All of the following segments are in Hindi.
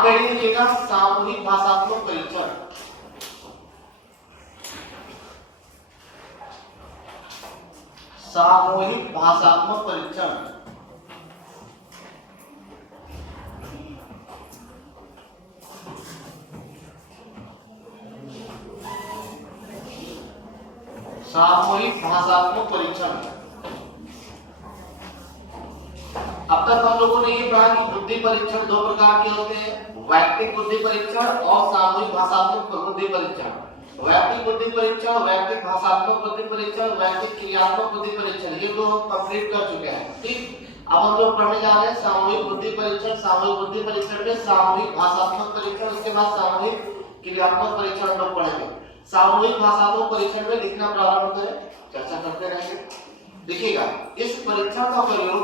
आप रेडी लीजिएगा, सामूहिक भाषात्मक परीक्षण। सामूहिक भाषात्मक परीक्षण सामूहिक भाषात्मक परीक्षण। अब तक हम लोगों ने ये पढ़ा कि बुद्धि परीक्षण दो प्रकार के होते हैं, वैयक्तिक बुद्धि परीक्षण और सामूहिक भाषात्मक बुद्धि परीक्षण। वैयक्तिक बुद्धि परीक्षण, वैयक्तिक भाषात्मक बुद्धि परीक्षण, वैयक्तिक क्रियात्मक बुद्धि परीक्षण, ये तो हम कंप्लीट कर चुके हैं। ठीक, अब हम लोग पढ़ने जा रहे हैं सामूहिक बुद्धि परीक्षण। सामूहिक बुद्धि परीक्षण में सामूहिक भाषात्मक परीक्षण, उसके बाद सामूहिक क्रियात्मक परीक्षण हम लोग पढ़ेंगे। सामूहिक भाषात्मक परीक्षण में लिखना प्रारंभ करें, चर्चा करते रहेंगे। देखिएगा, इस परीक्षण का प्रयोग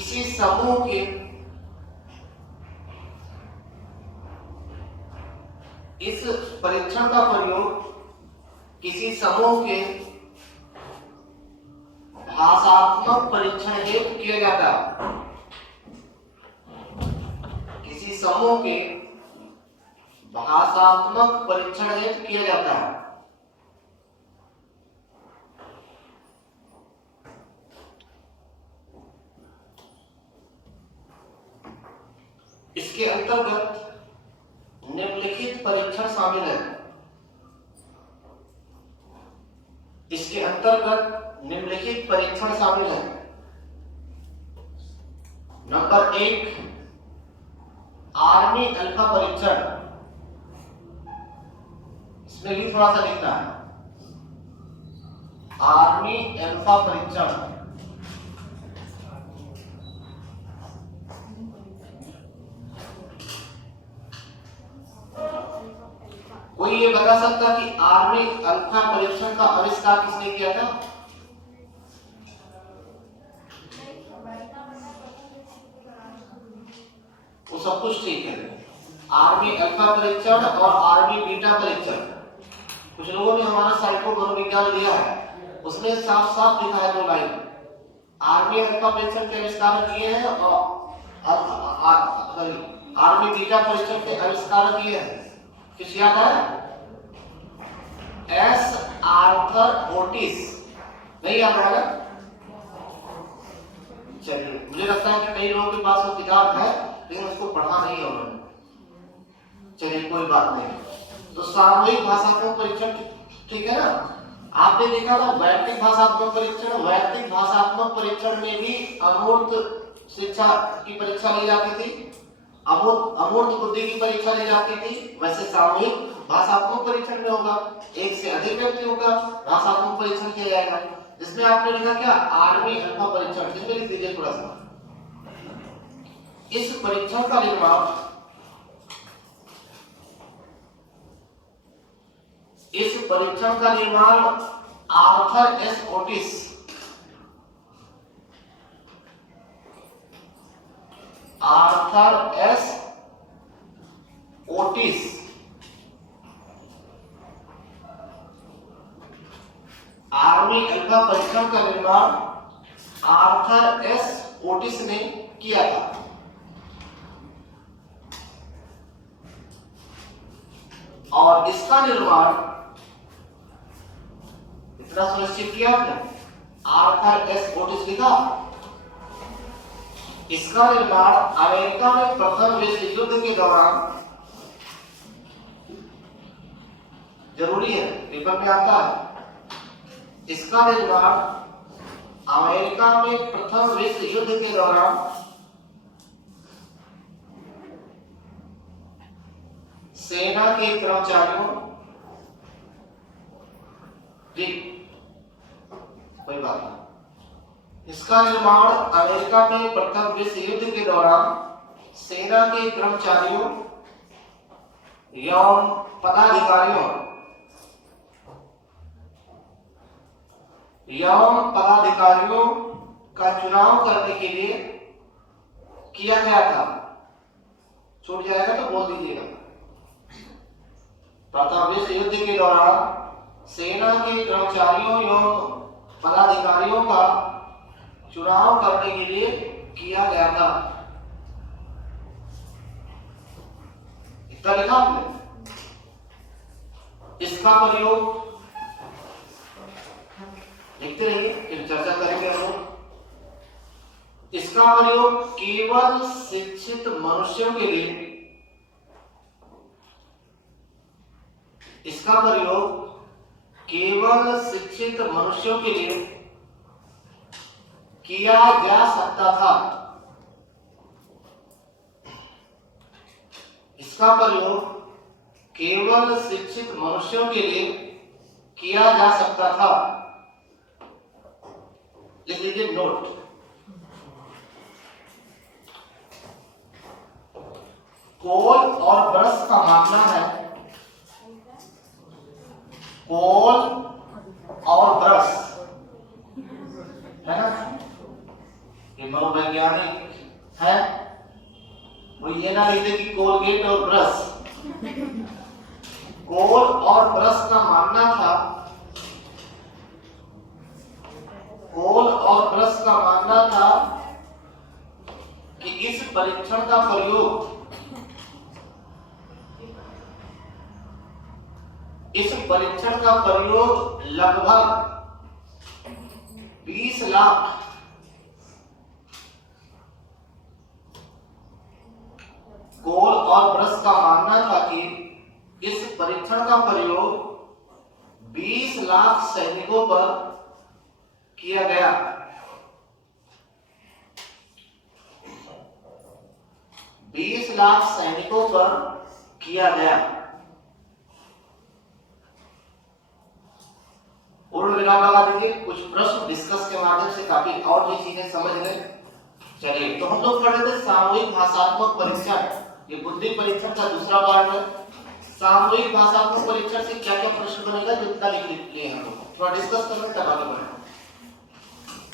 किसी समूह के भाषात्मक परीक्षण हेतु किया जाता है। किसी समूह के भाषात्मक परीक्षण हेतु किया जाता है। इसके अंतर्गत निम्नलिखित परीक्षण शामिल है। इसके अंतर्गत निम्नलिखित परीक्षण शामिल है। नंबर 1, आर्मी अल्फा परीक्षण। इसमें भी थोड़ा सा लिखना है, आर्मी अल्फा परीक्षण। कोई ये बता सकता कि आर्मी अल्फा परीक्षण का आविष्कार किसने किया था? वो सब कुछ ठीक है। आर्मी अल्फा परीक्षण और आर्मी बीटा परीक्षण, कुछ लोगों ने हमारा साइको मनोविज्ञान लिया है, उसमें साफ साफ लिखा है 2 लाइन, आर्मी अल्फा परीक्षण के आविष्कार किए हैं और आर्मी बीटा परीक्षण के आविष्कार किए हैं। किस याद है? S Arthur Otis. नहीं याद है? चलिए, मुझे लगता है कि कई लोगों के पास वो किताब है लेकिन उसको पढ़ा नहीं है उन्होंने। चलिए, कोई बात नहीं। तो सामूहिक भाषात्मक परीक्षण ठीक है ना? आपने देखा था वैयक्तिक भाषात्मक परीक्षण। वैयक्तिक भाषात्मक परीक्षण में भी अमूर्त शिक्षा की परीक्षा ली जाती थी, अमूर्त बुद्धि की परीक्षा ली जाती थी। वैसे सामूहिक भाषात्मक परीक्षण में होगा, एक से अधिक व्यक्तियों का भाषात्मक परीक्षण किया जाएगा। जिसमें आपने लिखा क्या? आर्मी अल्फा परीक्षण। इसमें लिख दीजिए थोड़ा सा। इस परीक्षण का निर्माण Arthur S Otis army alpha परीक्षण का निर्माण आर्थर एस ओटिस ने किया था। और इसका निर्माण इतना सुनिश्चित किया आपने, आर्थर एस ओटिस लिखा। इसका निर्माण अमेरिका में प्रथम विश्व युद्ध के दौरान, जरूरी है, पेपर में आता है। इसका निर्माण अमेरिका में प्रथम विश्व युद्ध के दौरान सेना के कर्मचारियों, कोई बात नहीं। इसका निर्माण अमेरिका में प्रथम विश्व युद्ध के दौरान सेना के कर्मचारियों एवं पदाधिकारियों का चुनाव करने के लिए किया गया था। छूट जाएगा तो बोल दीजिएगा। प्रथम विश्व युद्ध के दौरान सेना के कर्मचारियों एवं पदाधिकारियों का चुनाव करने के लिए किया गया था। इतना लिखा आपने। इसका प्रयोग लिखते रहिए, फिर चर्चा करेंगे हम लोग। इसका प्रयोग केवल शिक्षित मनुष्यों के लिए, इसका प्रयोग केवल शिक्षित मनुष्यों के लिए किया जा सकता था। इसका प्रयोग केवल शिक्षित मनुष्यों के लिए किया जा सकता था। लिख लीजिए नोट। कोल और ब्रश का मामला है, कोल और ब्रश है ना, ये मनोवैज्ञानिक है। वो ये ना लिखते कि कोलगेट और ब्रश। कोल और ब्रश का मानना था, कोल और ब्रश का मानना था कि इस परीक्षण का प्रयोग, इस परीक्षण का प्रयोग लगभग 20 लाख कोल और ब्रश का मानना था कि इस परीक्षण का प्रयोग 20 लाख सैनिकों पर किया गया। 20 लाख सैनिकों पर किया गया। पूर्ण विराम लगा दीजिए। कुछ प्रश्न डिस्कस के माध्यम से काफी और भी चीजें समझ गए। चलिए, तो हम लोग पढ़ रहे थे सामूहिक भाषात्मक परीक्षण। ये बुद्धि परीक्षण का दूसरा पार्ट है। सामूहिक भाषात्मक परीक्षण से क्या क्या प्रश्न बनेगा, जो इतना लिख लिए हम लोग थोड़ा डिस्कस करने तब आगे बढ़े।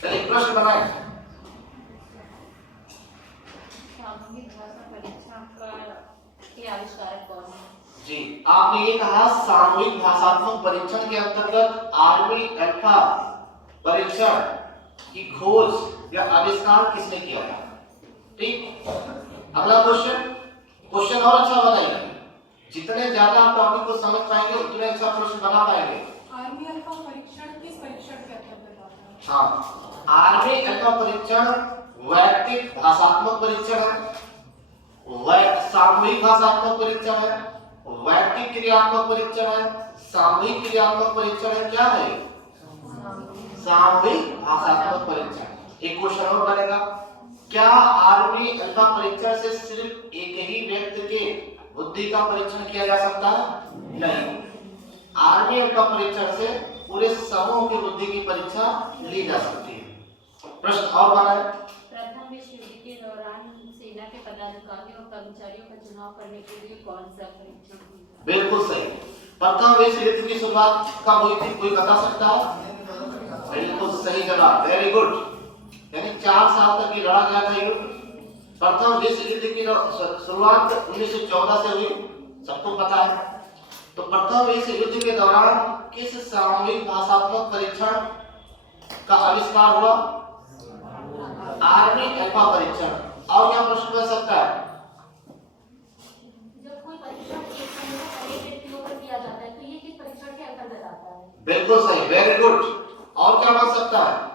चलिए, प्रश्न बनाए। सामूहिक भाषा परीक्षण के आविष्कारक कौन है? जी, आपने ये कहा सामूहिक भाषात्मक परीक्षण के अंतर्गत आर्मी अल्फा परीक्षण की खोज या आविष्कार किसने किया था? ठीक। अगला क्वेश्चन और अच्छा बनाइए। जितने ज्यादा आप टॉपिक को समझ पाएंगे उतने अच्छा प्रश्न बना पाएंगे। आर्मी अल्फा परीक्षण किस परीक्षण के अंतर्गत आता है? हाँ, आर्मी अल्फा परीक्षण वैयक्तिक भाषात्मक परीक्षण है, सामूहिक भाषात्मक परीक्षण है, वैयक्तिक क्रियात्मक परीक्षण है, सामूहिक क्रियात्मक परीक्षण है। क्या है? सामूहिक भाषात्मक परीक्षण। एक क्वेश्चन और बनेगा, क्या आर्मी अल्फा परीक्षण से सिर्फ एक ही व्यक्ति के बुद्धि का परीक्षण किया जा सकता है? नहीं, आर्मी अल्फा परीक्षण से पूरे समूह की बुद्धि की परीक्षा ली जा सकती है। प्रश्न और बना है। प्रथम विश्व युद्ध के दौरान सेना के पदाधिकारियों और कर्मचारियों का चुनाव करने के लिए कौन सा परीक्षण हुआ? बिल्कुल सही। प्रथम विश्व युद्ध की शुरुआत कब हुई थी, कोई बता सकता है? बिल्कुल सही जवाब, वेरी गुड। यानी 4 साल तक ये लड़ा गया था युद्ध। प्रथम विश्व युद्ध की शुरुआत 1914 से हुई, सबको पता है। तो प्रथम विश्व युद्ध के दौरान किस सामूहिक भाषात्मक परीक्षण का आविष्कार हुआ? आर्मी अल्फा परीक्षण। और क्या प्रश्न बन सकता है? जब कोई परीक्षण एक व्यक्तियों पर किया जाता है तो ये किस परीक्षण के अंतर्गत आता है? बिल्कुल सही, वेरी गुड। और क्या बन सकता है?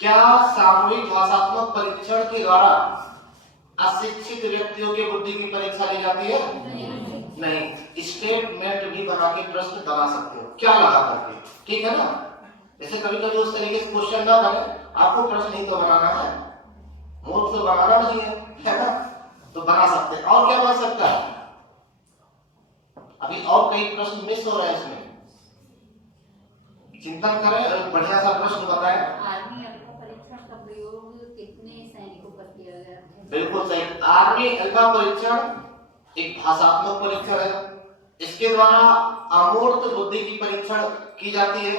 क्या सामूहिक भाषात्मक परीक्षण के द्वारा अशिक्षित व्यक्तियों की बुद्धि की परीक्षा ली जाती है? नहीं, स्टेटमेंट भी बना के प्रश्न बना सकते हो, क्या लगा करके, ठीक है ना। जैसे कभी कभी उस तरीके से क्वेश्चन ना बने, आपको प्रश्न ही तो बनाना है, मूर्ख तो बनाना नहीं है ना, तो बना सकते हैं। और क्या बन सकता है? अभी और कई प्रश्न मिस हो रहे हैं इसमें, चिंतन करें और बढ़िया सा प्रश्न बताएं। आर्मी अल्फा परीक्षण का प्रयोग कितने सैनिकों पर किया गया? बिल्कुल सही। आर्मी अल्फा परीक्षण एक भाषात्मक परीक्षण है। इसके द्वारा अमूर्त बुद्धि की परीक्षण की जाती है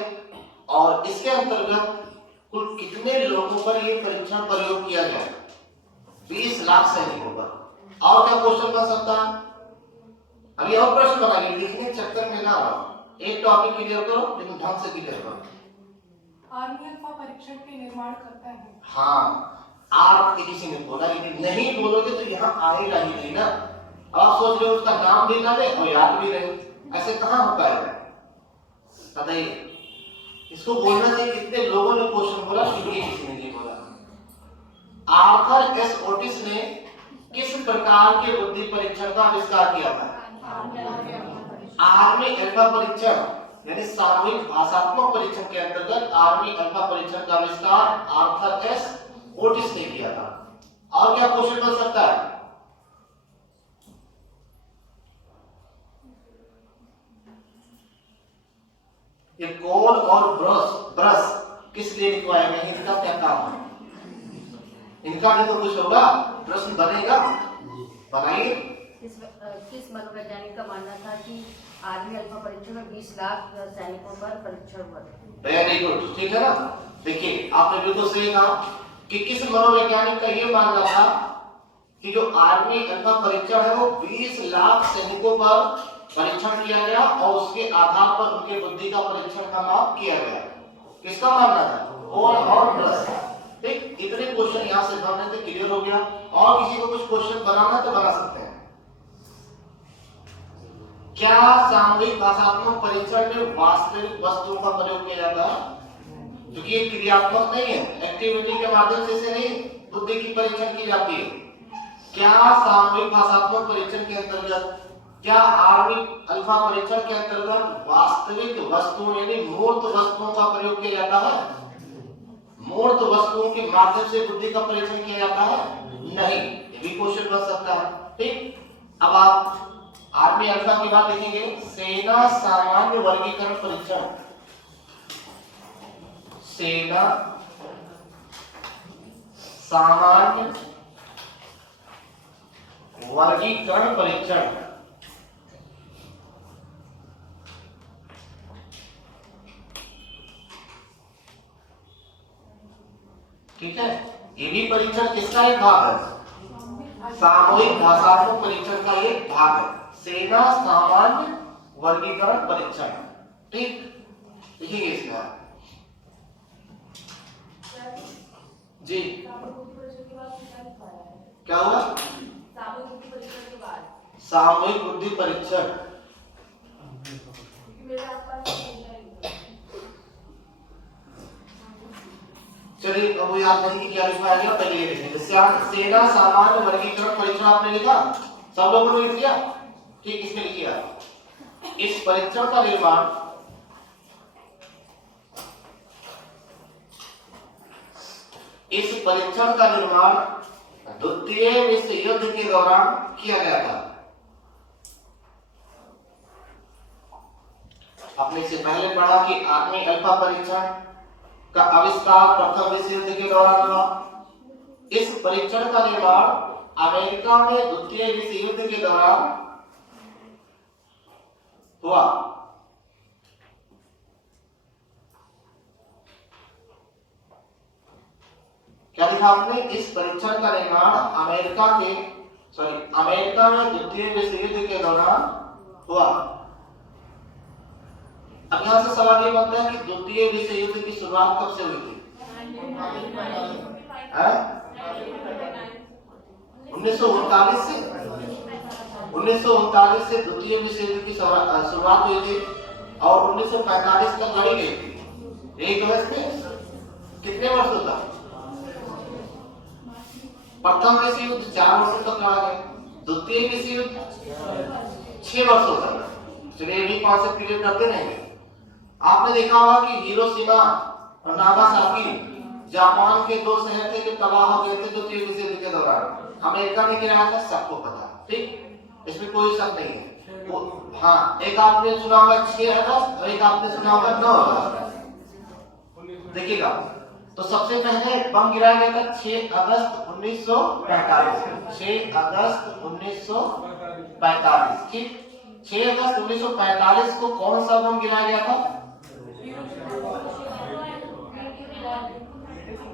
और इसके अंतर्गत कुल कितने लोगों पर यह परीक्षण प्रयोग किया गया? 20 लाख सैनिकों पर। और क्या क्वेश्चन बन सकता है? अभी और प्रश्न बनाइए, लिखने चक्कर में ना आओ। एक टॉपिक क्लियर करो, लेकिन ढंग से क्लियर करो। आर्मी अल्फा परीक्षण के निर्माण करता है। हाँ, आर के किसी ने बोला, यदि नहीं बोलोगे तो यहाँ आएगा ही नहीं ना। अब आप सोच रहे हो उसका नाम भी ना ले और याद भी रहे, ऐसे कहाँ हो पाएगा? बताइए, इसको बोलना चाहिए। कितने लोगों ने क्वेश्चन बोला, क्योंकि किसी ने नहीं बोला। आर्थर एस ओटिस ने किस प्रकार के बुद्धि परीक्षण का आविष्कार किया था? आर्मी अल्फा परीक्षण, यानी सामूहिक भाषात्मक परीक्षण के अंतर्गत आर्मी अल्फा परीक्षण का आविष्कार आर्थर एस ओटिस ने किया था। और क्या क्वेश्चन बन सकता है? ये कोड और ब्रश किस लिए लिखवाए गए, इनका क्या काम है? इनका भी तो कुछ होगा, प्रश्न बनेगा, बनाइए। किस मनोवैज्ञानिक का मानना था कि आर्मी अल्फा परीक्षण में 20 लाख सैनिकों पर परीक्षण हुआ था? वेरी गुड, ठीक है ना। देखिए, आपने बिल्कुल सही कहा कि किस मनोवैज्ञानिक का ये मानना था कि जो आर्मी अल्फा परीक्षण है वो 20 लाख सैनिकों पर परीक्षण किया गया और उसके आधार पर उनके बुद्धि का परीक्षण का माप किया गया। किसका मानना था? और ब्रश। ठीक, इतने क्वेश्चन यहाँ से बनने से क्लियर हो गया। और किसी को कुछ क्वेश्चन बनाना है तो बना सकते हैं। क्या सामूहिक भाषात्मक परीक्षण में वास्तविक वस्तुओं का प्रयोग किया जाता है? क्योंकि ये क्रियात्मक नहीं है, एक्टिविटी के माध्यम से नहीं बुद्धि की परीक्षण की जाती है। क्या सामूहिक भाषात्मक परीक्षण के अंतर्गत, क्या आर्मी अल्फा परीक्षण के अंतर्गत वास्तविक वस्तुओं यानी मूर्त वस्तुओं का प्रयोग किया जाता है? मूर्त वस्तुओं के माध्यम से बुद्धि का परीक्षण किया जाता है? नहीं, ये भी क्वेश्चन बन सकता है। ठीक, अब आप आर्मी अल्फा की बात देखेंगे। सेना सामान्य वर्गीकरण परीक्षण, सेना सामान्य वर्गीकरण परीक्षण, ठीक है। ये भी परीक्षण किसका एक भाग है? सामूहिक भाषात्मक परीक्षण का एक भाग है, सेना सामान्य वर्गीकरण परीक्षण। ठीक, लिखिए इसका जी। क्या हुआ? सामूहिक बुद्धि परीक्षण। चलिए, अब याद नहीं कि क्या लिखवाया गया, पहले ये लिखेंगे। सेना सामान्य वर्गीकरण परीक्षण आपने लिखा, सब लोगों ने लिख लिया? ठीक, इसमें लिखिए आप। इस परीक्षण का निर्माण द्वितीय विश्व युद्ध के दौरान किया गया था। आपने इससे पहले पढ़ा कि आर्मी अल्फा परीक्षण का आविष्कार प्रथम विश्व युद्ध के दौरान हुआ। इस परीक्षण का निर्माण अमेरिका में द्वितीय विश्व युद्ध के दौरान हुआ। क्या लिखा आपने? इस परीक्षण का निर्माण अमेरिका में द्वितीय विश्व युद्ध के दौरान हुआ। अब यहाँ से सवाल ये बनता है कि द्वितीय विश्व युद्ध की शुरुआत कब से हुई थी? 1939 से। 1939 से द्वितीय विश्व युद्ध की शुरुआत हुई थी और 1945 तक लड़ी गई थी। यही तो है। कितने वर्ष होता? प्रथम विश्व युद्ध 4 वर्षों तक लड़ा गया, द्वितीय विश्व युद्ध 6 वर्षों तक। चलिए, भी कॉन्सेप्ट क्लियर करते रहेंगे। आपने देखा होगा कि हिरोशिमा और नागासाकी जापान के 2 शहर थे जो तबाह हो गए थे द्वितीय विश्व युद्ध के दौरान। अमेरिका ने गिराया था, सबको पता। ठीक, इसमें कोई शक नहीं है। हाँ, एक आपने सुना होगा 6 अगस्त और एक आपने सुना होगा 9 अगस्त। देखिएगा, तो सबसे पहले बम गिराया गया था 6 अगस्त 1945। 6 अगस्त 1945। ठीक, 6 अगस्त 1945 को कौन सा बम गिराया गया था?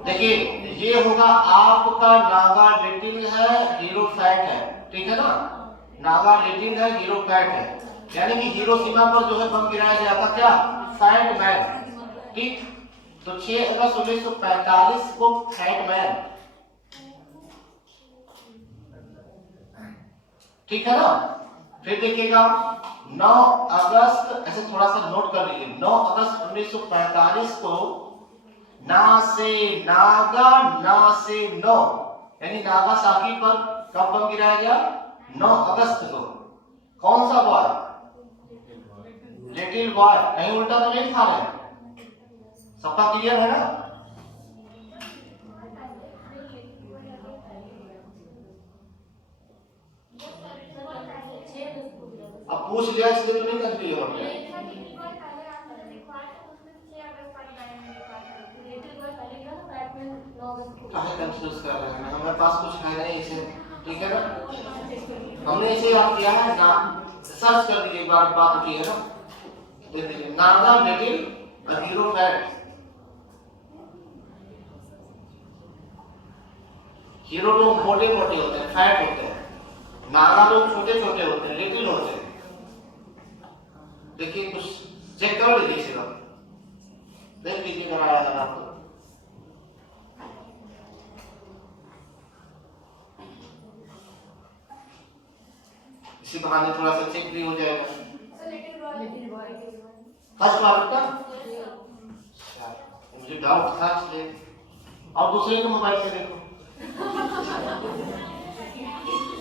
देखिए, ये होगा आपका नागा डेटिंग है, हीरो फैट है। ठीक है ना, नागा डेटिंग है, हीरो फैट है। यानी कि हिरोशिमा पर जो है बम गिराया गया था क्या, फैट मैन। ठीक, तो 6 अगस्त 1945 को फैट मैन, ठीक है ना। फिर देखिएगा 9 अगस्त, ऐसे थोड़ा सा नोट कर लीजिए, 9 अगस्त 1945 को ना से नागा ना से नो, यानी नागासाकी पर कब बम गिराया गया, 9 अगस्त को। कौन सा बॉय, लिटिल बॉय, कहीं उल्टा तो नहीं लिखा है, सबका क्लियर है ना। अब पूछ लिया इसलिए तो नहीं कंफ्यूज हो गया। काहे कंफ्यूज कर रहे हैं, हमारे पास कुछ है नहीं इसे, ठीक है ना। हमने इसे याद किया है ना, सर्च कर दीजिए एक बार, बात उठी है ना, देख लीजिए नागा लिटिल और हीरो फैट। हीरो लोग मोटे मोटे होते हैं, फैट होते हैं, नागा लोग छोटे छोटे होते हैं, लिटिल होते हैं। देखिए कुछ चेक कर लीजिए इसे, देख लीजिए अगर आया है आपको। इसी बहाने थोड़ा सा चेक भी हो जाएगा। फर्स्ट वाला का मुझे डाउट था इसलिए, और दूसरे के मोबाइल पे देखो,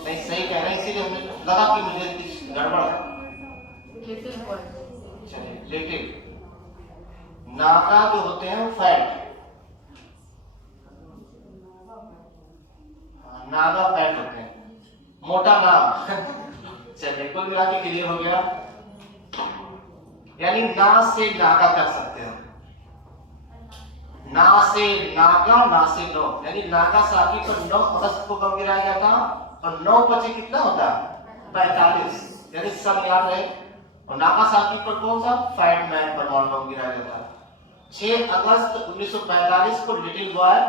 नहीं सही कह रहे हैं, इसीलिए हमें लगा कि मुझे कुछ गड़बड़ है। चलिए लिटिल, नागा जो होते हैं फैट, नागा फैट होते हैं, मोटा नाग। चलिए कुल मिला के क्लियर हो गया, यानी ना से नागा कर सकते हैं, ना से नागा ना से नो, यानी नागासाकी पर 9 अगस्त को बम गिराया गया था, और 9 बजे कितना होता है 45, यानी सब याद रहे। और नागासाकी पर कौन सा, फैट मैन परमाणु बम गिराया गया था। 6 अगस्त 1945 को लिटिल बॉय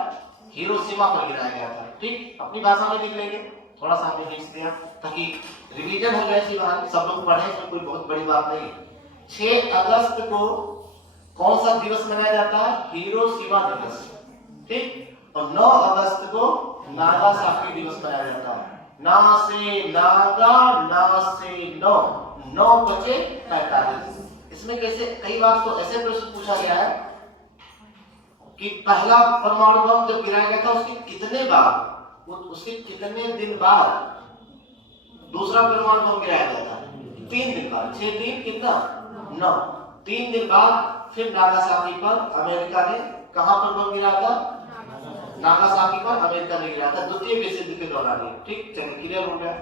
हिरोशिमा पर गिराया गया था। ठीक, अपनी भाषा में लिख लेंगे, थोड़ा सा हमने लिख दिया ताकि रिवीजन हो जाए, इसी बात सब लोग पढ़ें, इसमें कोई बहुत बड़ी बात नहीं है। 6 अगस्त को कौन सा दिवस मनाया जाता है, हिरोशिमा दिवस। ठीक, और 9 अगस्त को नागासाकी दिवस मनाया जाता है। ना से नागा ना से नो, 9 बजे 45। इसमें कैसे, कई बार तो ऐसे प्रश्न पूछा गया है कि पहला परमाणु बम जब गिराया गया था उसके कितने बाद, उसके कितने दिन बाद दूसरा परमाणु बम गिराया गया था, 3 दिन बाद। 6 दिन कितना, 9, 3 दिन बाद फिर नागासाकी पर अमेरिका ने, कहां पर बम गिराया था, नागासाकी पर अमेरिका ने गिराया था, द्वितीय विश्व युद्ध के दौरान। ठीक, चलिए क्लियर हो गया।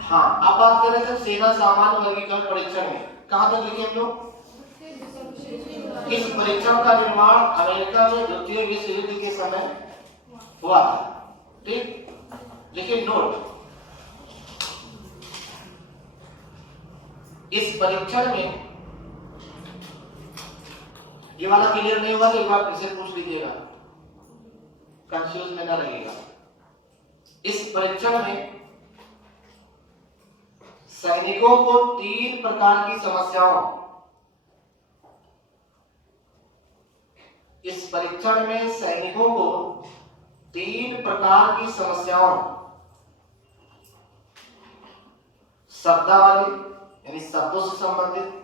हाँ, अब बात कर रहे थे सेना सामान्य वर्गीकरण परीक्षण में, कहां तक लिखे हम लोग, इस परीक्षण का निर्माण अमेरिका में द्वितीय विश्व युद्ध के समय हुआ था। ठीक, लेकिन नोट, इस परीक्षण में ये वाला क्लियर नहीं हुआ तो एक बार फिर से पूछ लीजिएगा, कंफ्यूज में ना रहिएगा। इस परीक्षण में सैनिकों को 3 प्रकार की समस्याओं, इस परीक्षण में सैनिकों को 3 प्रकार की समस्याओं, शब्दावली यानी शब्दों से संबंधित,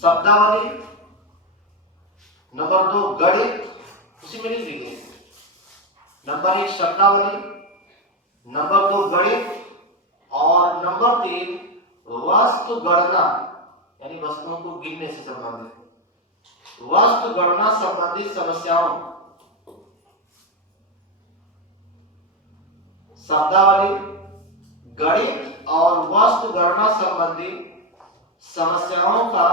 शब्दावली, नंबर 2 गणित, उसी में लिख लीजिए, नंबर 1 शब्दावली, नंबर 2 गणित, और नंबर 3 वस्तु गणना यानी वस्तुओं को गिनने से संबंधित, वस्तु गणना संबंधित समस्याओं, शब्दावली, गणित और वस्तु गणना संबंधी समस्याओं का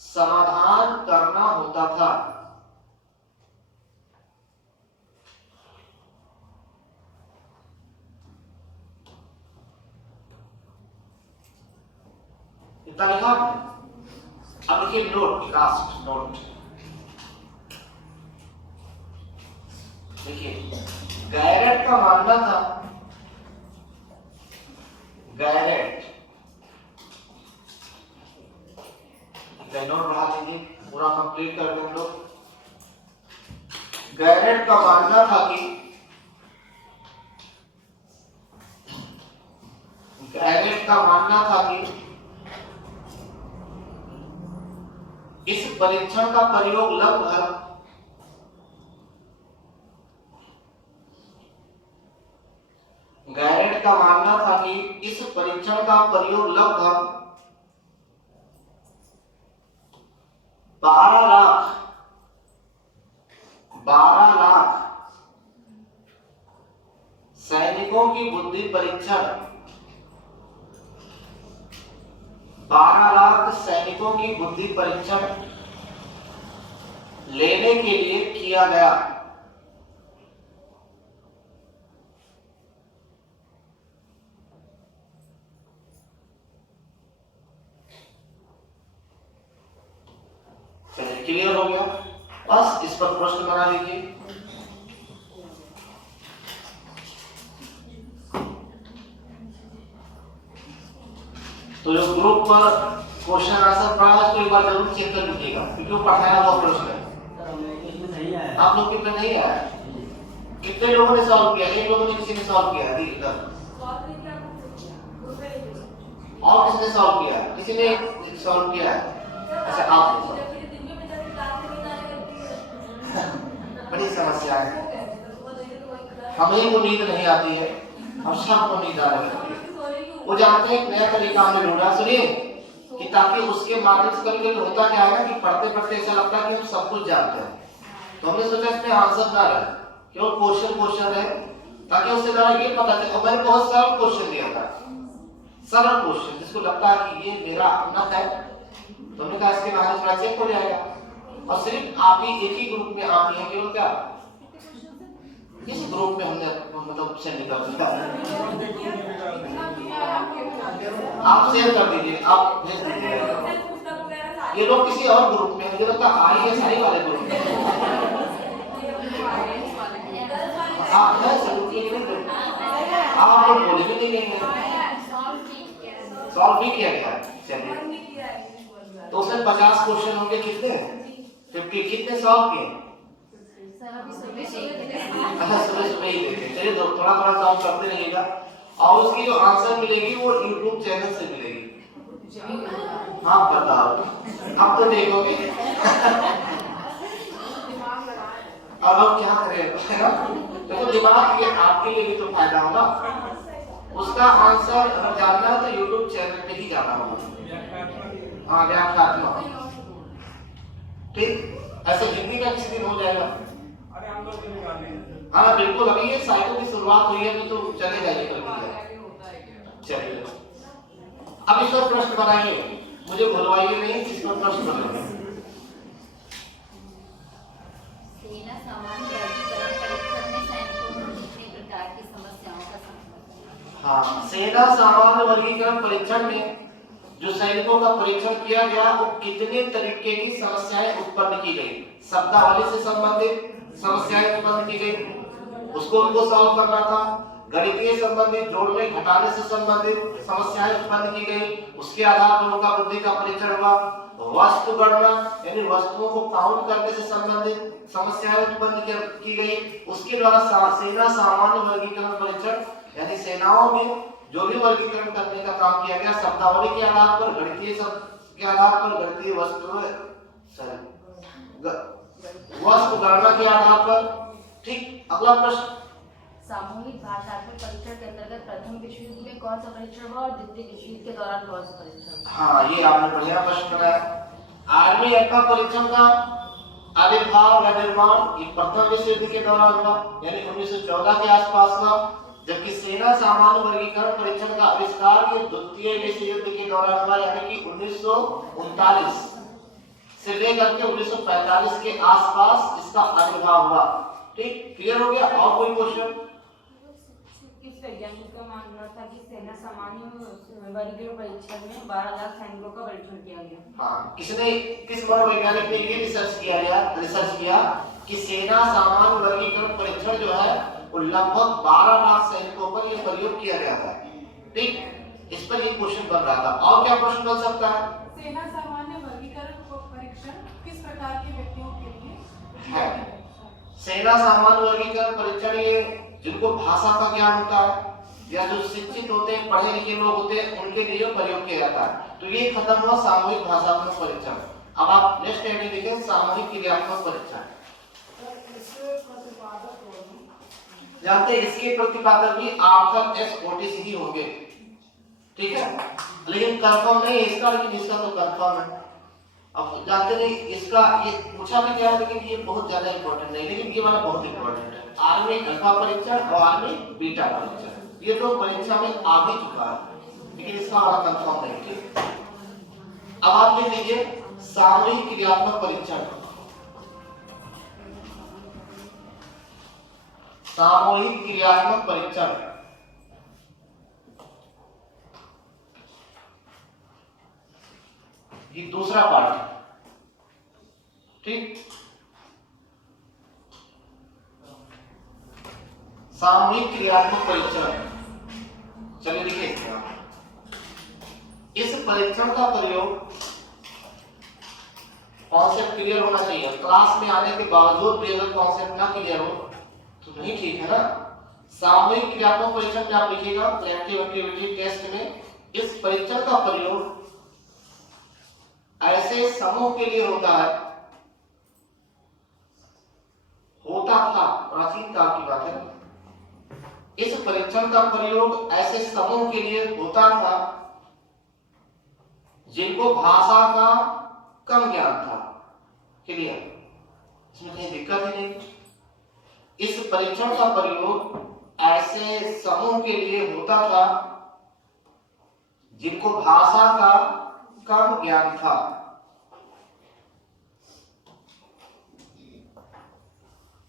समाधान करना होता था। इतना लिखा। अब लिखिए नोट, लास्ट नोट देखिए, गैरेट का मानना था गैरेट, नोट बढ़ा दीजिए, पूरा कंप्लीट कर दें हम लोग। गैरेट का मानना था कि इस परीक्षण का प्रयोग लगभग गैरेट का मानना था कि इस परीक्षण का प्रयोग लगभग 12 लाख सैनिकों की बुद्धि परीक्षण 12 लाख सैनिकों की बुद्धि परीक्षण लेने के लिए किया गया। चलिए क्लियर हो गया, बस इस पर प्रश्न बना लीजिए। तो जो ग्रुप पर क्वेश्चन आंसर पढ़ा है उसको एक बार जरूर चेक कर लीजिएगा, क्योंकि वो पढ़ाया हुआ प्रश्न है। आप लोग कितने नहीं आया, कितने लोगों ने सॉल्व किया? एक लोगों ने, किसी ने सॉल्व किया इधर, और किसने सॉल्व किया? किसी ने सॉल्व किया? अच्छा आप बड़ी समस्या है, हमें को नींद नहीं आती है और सबको नींद आ रही है। वो जानते हैं एक नया तरीका हमने ढूंढा, सुनिए, कि ताकि उसके माध्यम से कभी होता क्या है ना कि पढ़ते पढ़ते ऐसा लगता है कि हम सब कुछ जानते हैं, तो हमने सोचा इसमें आंसर ना रहे, केवल क्वेश्चन है, ताकि उससे जरा ये पता चले। और मैंने बहुत सरल क्वेश्चन दिया था, सरल क्वेश्चन जिसको लगता है कि ये मेरा अपना है, तो हमने कहा इसके नॉलेज थोड़ा चेक हो जाएगा। और सिर्फ आप ही एक ही ग्रुप में आती हैं, केवल क्या इस ग्रुप में हमने मतलब से निकल दिया। आप शेयर कर दीजिए, आप भेज दीजिए। ये लोग किसी और ग्रुप में, मुझे लगता है ISI वाले ग्रुप में। आप है सब आप लोग बोले भी नहीं गए, सॉल्व भी किया गया। चलिए, तो उसमें 50 क्वेश्चन होंगे, कितने 50, कितने सॉल्व किए? अच्छा सुबह ही देखे। चलिए थोड़ा थोड़ा सॉल्व करते रहिएगा, और उसकी जो आंसर मिलेगी वो YouTube चैनल से मिलेगी। हाँ बताओ, अब तो देखोगे। अब हम क्या करें, देखो दिमाग ये आपके लिए भी तो फायदा होगा। उसका आंसर अगर जानना है तो YouTube चैनल पे ही जाना होगा। हाँ व्याख्यात्मक, ठीक, ऐसे हिंदी का किसी दिन हो जाएगा। हाँ बिल्कुल, अभी ये साइकिल की शुरुआत हुई है तो चलेगा ये कर। चलिए अब इस पर प्रश्न बनाइए, मुझे भुलवाइए नहीं, इस पर प्रश्न बनाइए। सेना सामान्य वर्गीकरण परीक्षण में सैनिकों को कितने प्रकार की समस्याओं का सामना? हाँ, सेना सामान्य वर्गीकरण परीक्षण में जो सैनिकों का परीक्षण किया गया वो कितने तरीके की समस्याएं उत्पन्न की गई। शब्दावली से संबंधित समस्याएं उत्पन्न की गई, उसको उनको सॉल्व करना था। गणितीय संबंधित, जोड़ने घटाने से संबंधित समस्याएं उत्पन्न की गई, उसके आधार पर उनका बुद्धि का परीक्षण हुआ। वस्तु गणना यानी वस्तुओं को काउंट करने से संबंधित समस्याएं उत्पन्न की गई, उसके द्वारा सेना सामान्य वर्गीकरण परीक्षण यानी सेनाओं में जो भी वर्गीकरण करने का काम किया गया, शब्दावली के आधार पर, गणितीय के आधार पर, गणितीय वस्तु गणना के आधार पर। ठीक, अगला प्रश्न, सामूहिक भाषात्मक परीक्षण के अंतर्गत प्रथम विश्व युद्ध में कौन सा परीक्षण हुआ और द्वितीय विश्व युद्ध के दौरान कौन सा परीक्षण? हाँ ये आपने बढ़िया प्रश्न कराया। आर्मी एक्ट का परीक्षण का आविर्भाव या निर्माण ये प्रथम विश्व युद्ध के दौरान हुआ, यानी 1914 के आसपास हुआ, जबकि सेना सामान्य वर्गीकरण परीक्षण का आविष्कार ये द्वितीय विश्व युद्ध के दौरान हुआ, यानी कि 1939 से लेकर के 1945 के आसपास इसका आविर्भाव हुआ। ठीक, क्लियर हो गया? और कोई क्वेश्चन? किस वैज्ञानिक का मानना था कि सेना सामान्य वर्गीकरण परीक्षण में 12 लाख सैनिकों का परीक्षण किया गया? हाँ, किस मनोवैज्ञानिक ने ये रिसर्च किया कि सेना सामान्य वर्गीकरण परीक्षण जो है वो लगभग 12 लाख सैनिकों पर ये प्रयोग किया गया था। ठीक, क्वेश्चन बन रहा था। और क्या प्रश्न बन सकता है? सेना सामान्य वर्गीकरण परीक्षण किस प्रकार के व्यक्तियों के लिए है। उपयोगी है? सेना सामान्य वर्गीकरण परीक्षण ये जिनको भाषा का ज्ञान होता है या जो शिक्षित होते हैं, पढ़े लिखे लोग होते हैं, उनके लिए प्रयोग किया जाता है। तो ये खत्म हुआ सामूहिक भाषात्मक परीक्षण। अब आप नेक्स्ट हेडिंग लिखें सामूहिक क्रियात्मक परीक्षण। जानते हैं इसके प्रतिपादक भी आर्थर एस ओटिस ही होंगे, ठीक है, लेकिन कंफर्म नहीं है इसका, लेकिन इसका तो कंफर्म है। अब जानते नहीं इसका ये पूछा भी गया, लेकिन ये बहुत ज्यादा इंपॉर्टेंट नहीं, लेकिन ये वाला बहुत इंपॉर्टेंट है। आर्मी अल्फा परीक्षण और आर्मी बीटा परीक्षण, ये तो परीक्षा में आ भी चुका है, लेकिन इसका वाला कंफर्म नहीं। ठीक, अब आप लिख लीजिए सामूहिक क्रियात्मक परीक्षण। सामूहिक क्रियात्मक परीक्षण ये दूसरा पार्ट है। ठीक, सामूहिक क्रियात्मक परीक्षण, चलिए लिखिए इस परीक्षण का प्रयोग, कॉन्सेप्ट क्लियर होना चाहिए। क्लास में आने के बावजूद भी अगर कॉन्सेप्ट ना क्लियर हो तो नहीं ठीक है ना। सामूहिक क्रियात्मक परीक्षण में आप लिखिएगा कलेक्टिव एक्टिविटी टेस्ट में इस परीक्षण का प्रयोग ऐसे समूह के लिए होता है, होता था, प्राचीन काल की बात है। इस परीक्षण का प्रयोग ऐसे समूह के लिए होता था जिनको भाषा का कम ज्ञान था। क्लियर, इसमें कहीं दिक्कत ही नहीं। इस परीक्षण का प्रयोग ऐसे समूह के लिए होता था जिनको भाषा का कम ज्ञान था।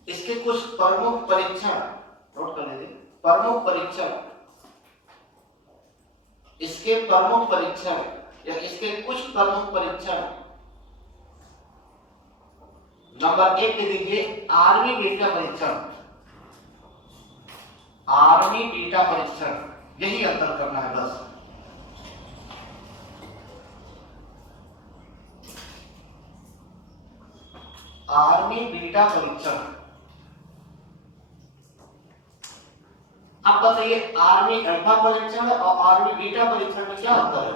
इसके कुछ प्रमुख परीक्षण नोट कर लीजिए। प्रमुख परीक्षण, इसके प्रमुख परीक्षण या इसके कुछ प्रमुख परीक्षण, नंबर 1 लिख लीजिए आर्मी बीटा परीक्षण। आर्मी बीटा परीक्षण, यही अंतर करना है बस। आर्मी बीटा परीक्षण। अब बताइए आर्मी अल्फा परीक्षण और आर्मी बीटा परीक्षण में क्या अंतर है?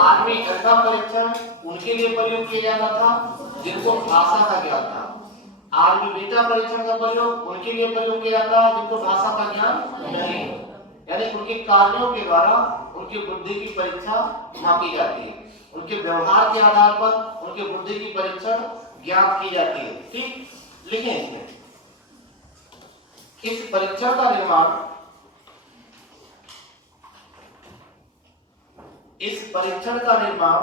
आर्मी अल्फा परीक्षण उनके लिए प्रयोग किया जाता था जिनको भाषा का ज्ञान था। आर्मी बीटा परीक्षण का प्रयोग उनके लिए प्रयोग किया जाता है जिनको भाषा का ज्ञान नहीं, यानी उनके कार्यों के द्वारा उनकी बुद्धि की परीक्षा मापी जाती है। उनके व्यवहार के आधार पर उनकी बुद्धि की परीक्षा ज्ञात की जाती है। ठीक, लिखें इसमें इस परीक्षण का निर्माण, इस परीक्षण का निर्माण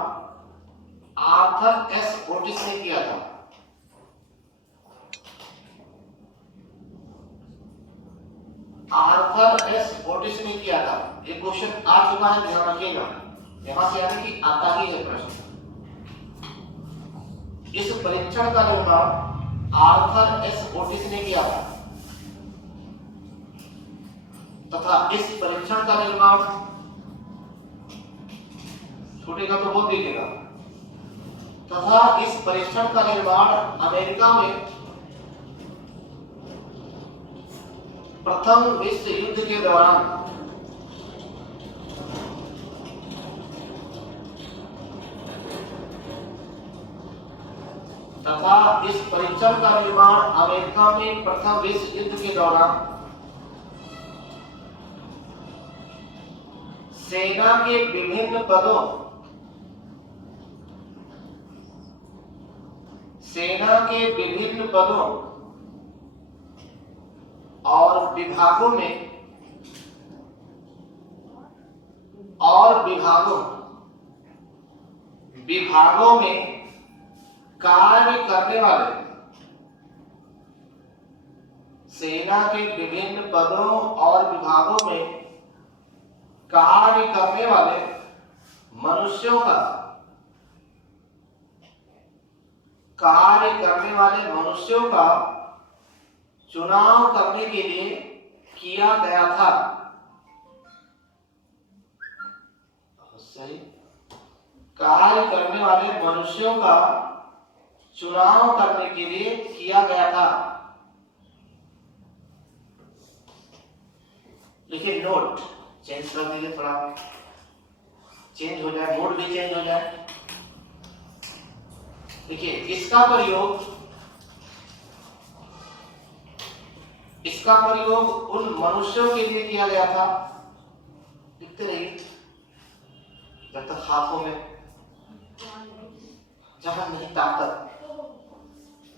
आर्थर एस ओटिस ने किया था। आर्थर एस ओटिस ने किया था। ये क्वेश्चन आ चुका है, ध्यान रखिएगा, यहां से यानी कि आता ही है प्रश्न। इस परीक्षण का निर्माण आर्थर एस ओटिस ने किया था तथा इस परीक्षण का निर्माण, छूटेगा तो बोल दीजिएगा, तथा इस परीक्षण का निर्माण अमेरिका में प्रथम विश्व युद्ध के दौरान तथा इस परीक्षण का निर्माण अमेरिका में प्रथम विश्व युद्ध के दौरान सेना के विभिन्न पदों, सेना के विभिन्न पदों और विभागों में कार्य करने वाले, सेना के विभिन्न पदों और विभागों में कार्य करने वाले मनुष्यों का, कार्य करने वाले मनुष्यों का चुनाव करने के लिए किया गया था। कार्य करने वाले मनुष्यों का चुनाव करने के लिए किया गया था। देखिए नोट चेंज कर दीजिए, थोड़ा चेंज हो जाए, मोड भी चेंज हो जाए। देखिए इसका प्रयोग उन मनुष्यों के लिए किया गया था, दिखते रहिए जब तक हाथों में जहां नहीं ताकत।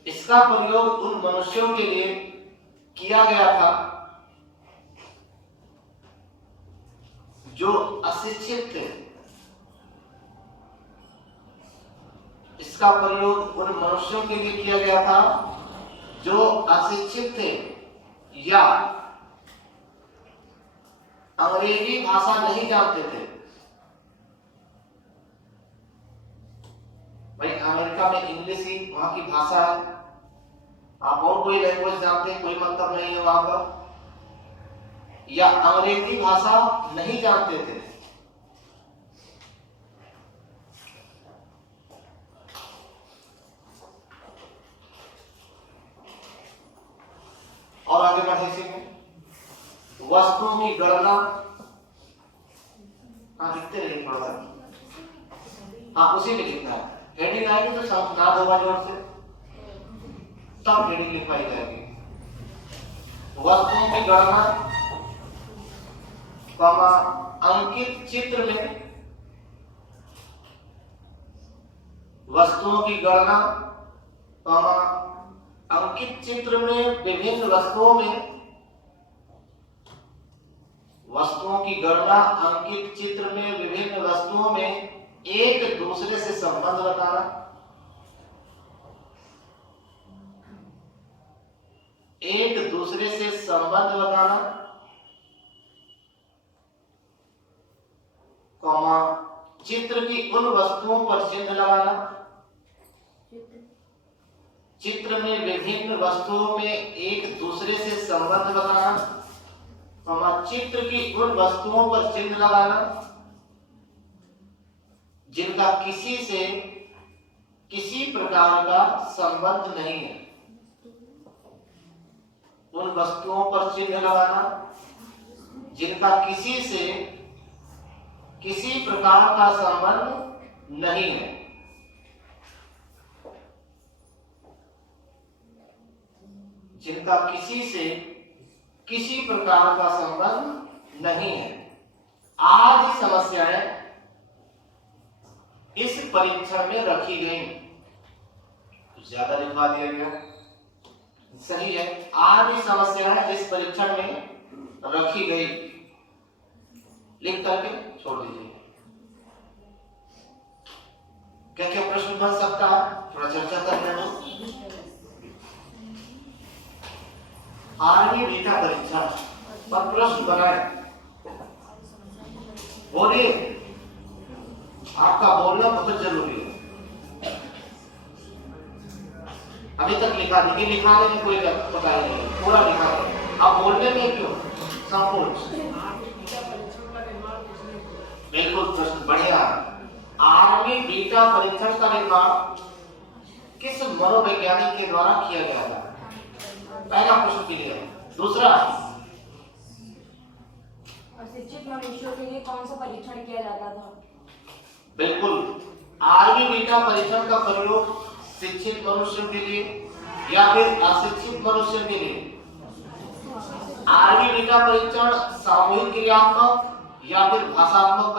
इसका प्रयोग उन मनुष्यों के लिए किया गया था जो अशिक्षित थे। इसका प्रयोग उन मनुष्यों के लिए किया गया था जो अशिक्षित थे या अंग्रेजी भाषा नहीं जानते थे। भाई अमेरिका में इंग्लिश ही वहां की भाषा है, आप और कोई लैंग्वेज जानते हैं कोई मतलब नहीं है वहां पर, या अंग्रेजी भाषा नहीं जानते थे। और आगे बढ़े इसी में वस्तुओं की गणना, हाँ लिखते रहिए थोड़ा सा, हाँ उसी में लिखना है। हेडिंग आएगी तो सब नाम होगा जोर से, तब हेडिंग लिखवाई जाएगी। वस्तुओं की गणना, अंकित चित्र में, वस्तुओं की गणना, अंकित चित्र में विभिन्न वस्तुओं में, वस्तुओं की गणना अंकित चित्र में विभिन्न वस्तुओं में एक दूसरे से संबंध बताना, एक दूसरे से संबंध बताना, चित्र की उन वस्तुओं पर चिन्ह लगाना, चित्र में विभिन्न वस्तुओं में एक दूसरे से संबंध बताना, चित्र की उन वस्तुओं पर चिन्ह लगाना जिनका किसी से किसी प्रकार का संबंध नहीं है। उन वस्तुओं पर चिन्ह लगाना जिनका किसी से किसी प्रकार का संबंध नहीं है। जिनका किसी से किसी प्रकार का संबंध नहीं है। आज समस्याएं इस परीक्षण में रखी गई, ज्यादा लिखवा दिया गया, सही है। आज समस्याएं इस परीक्षण में रखी गई, लिख करके छोड़ दीजिए। क्या क्या प्रश्न बन सकता है, थोड़ा चर्चा कर रहे हो। आर्मी बीटा परीक्षा पर प्रश्न बनाए, बोलिए, आपका बोलना बहुत जरूरी है। अभी तक लिखा नहीं, लिखाने में कोई पता ही नहीं, पूरा लिखा है। आप बोलने में क्यों संकोच? बिल्कुल प्रश्न बढ़िया। आर्मी बीटा परीक्षण का निर्माण किस मनोवैज्ञानिक के द्वारा किया गया था? पहला प्रश्न क्लियर। दूसरा, अशिक्षित मनुष्यों के लिए कौन सा परीक्षण किया जाता था? बिल्कुल, आर्मी बीटा परीक्षण का प्रयोग शिक्षित मनुष्यों के लिए या फिर अशिक्षित मनुष्यों के लिए? आर्मी बीटा परीक्षण सामूहिक क्रियात्मक या फिर भाषात्मक